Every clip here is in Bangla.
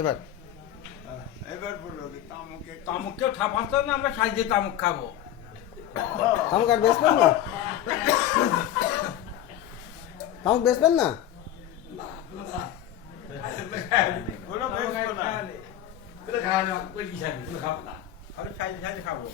এবার তামুককেও ঠাপাচ্ছ না, আমরা সাইজে তামুক খাবো। তামুক আর বেচবেন না? তামুক বেচবেন না? খাবো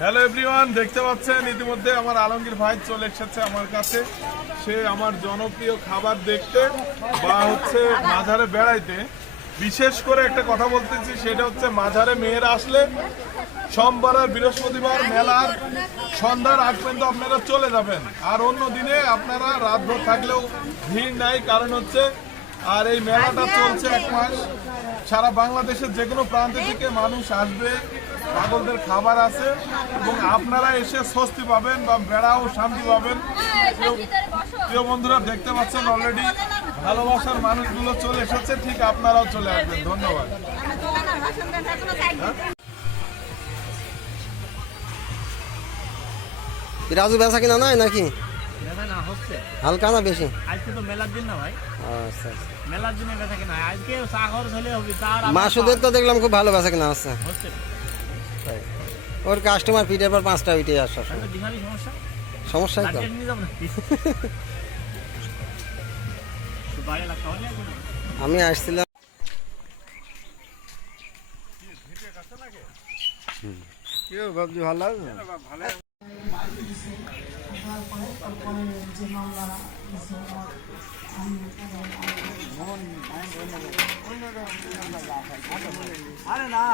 হ্যালো এভরিওয়ান, দেখতে পাচ্ছেন ইতিমধ্যে আমার আলমগীর ভাই চলে এসেছে আমার কাছে। সে আমার জনপ্রিয় খাবার দেখতে বা হচ্ছে মাঝারে বেড়াইতে। বিশেষ করে একটা কথা বলতেছি, সেটা হচ্ছে মাঝারে মেয়েরা আসলে সোমবার আর বৃহস্পতিবার মেলার সন্ধ্যার আগ পর্যন্ত আপনারা চলে যাবেন, আর অন্য দিনে আপনারা রাতভর থাকলেও ভিড় নাই। কারণ হচ্ছে আর এই মেলাটা চলছে 1 মাস। সারা বাংলাদেশের যে কোনো প্রান্ত থেকে মানুষ আসবে, পাগলদের খাবার আছে এবং আপনারা এসে স্বস্তি পাবেন বা বেড়াও শান্তি পাবেন। প্রিয় বন্ধুরা, দেখতে পাচ্ছেন অলরেডি ভালোবাসার মানুষগুলো চলে এসেছে, ঠিক আপনারাও চলে আসবেন। ধন্যবাদ। রাজু বেচা কিনা নাই নাকি? হালকা না বেশি? আজকে তো মেলার দিন না ভাই। আচ্ছা, মেলার দিনে বেচা কিনা আজকে সাগর হলে হবে। তার মাসুদের তো দেখলাম খুব ভালো বেচা কিনা হচ্ছে। ওর কাস্টমার পিঠের পর 5টা পিঠে আসা সমস্যাই তো। আমি আসছিলাম ভাবছি ভালো লাগবে। আরে না